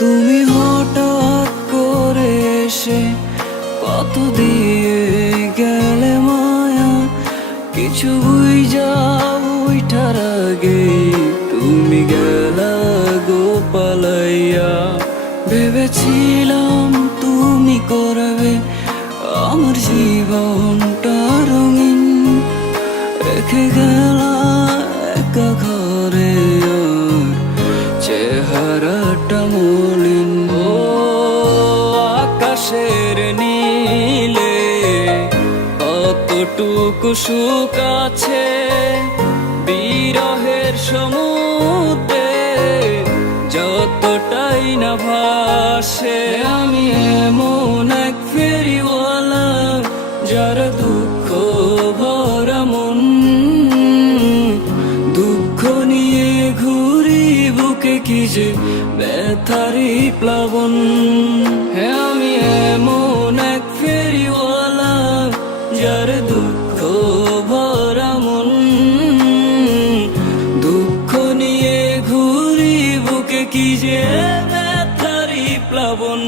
তুমি হঠাৎ করে এসে কত দিয়ে গেলে মায়া, কিছু বুঝা উঠার আগে তুমি গেলা গো পালাইয়া। ভেবেছিলাম তুমি করবে আমার জীবনটা রঙিন, রেখে গেলা একা ঘরে আর চেহারাটা মলিন। ও আকাশের নীলে কতটুকু সুখ আছে, বিরহের সমুদ্রে যতটাই না ভাসে। আমি এমন এক ফেরিওয়ালা যার দুঃখ ভরা মন, দুঃখ নিয়ে ঘুরি বুকে কি যে ব্যথারি প্লাবন। হ্যাঁ আমি এমন এক ফেরিওয়ালা যার দুঃখ ভরা মন, দুঃখ নিয়ে ঘুরি বুকে কি যে ব্যথারি প্লাবন।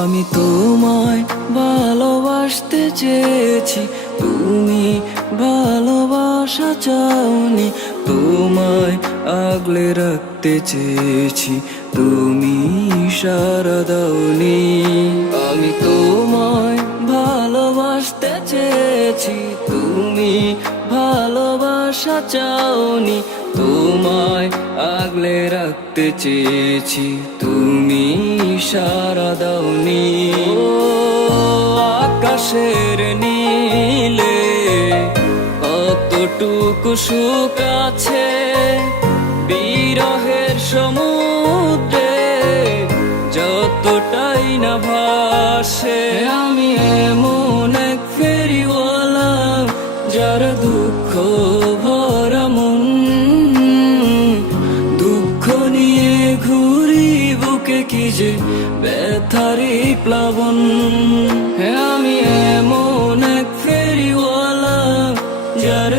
আমি তোমায় ভালোবাসতে চেয়েছি, তুমি ভালোবাসা চাওনি। তোমায় আগলে রাখতে চেয়েছি, তুমি সাড়া দাওনি। আমি তোমায় ভালোবাসতে চেয়েছি, তুমি ভালোবাসা চাওনি। তোমায় আগলে রাখতে চেয়েছি, তুমি সাড়া দাওনি। ও আকাশের নীলে কতটুকু সুখ আছে, বিরহের সমুদ্রে যতটাই না ভাসে। আমি এমন এক ফেরিওয়ালা যার দুঃখ ভরা মন, দুঃখ নিয়ে ঘুরি বুকে কি যে ব্যথারি প্লাবন। হ্যাঁ আমি এমন এক ফেরিওয়ালা যার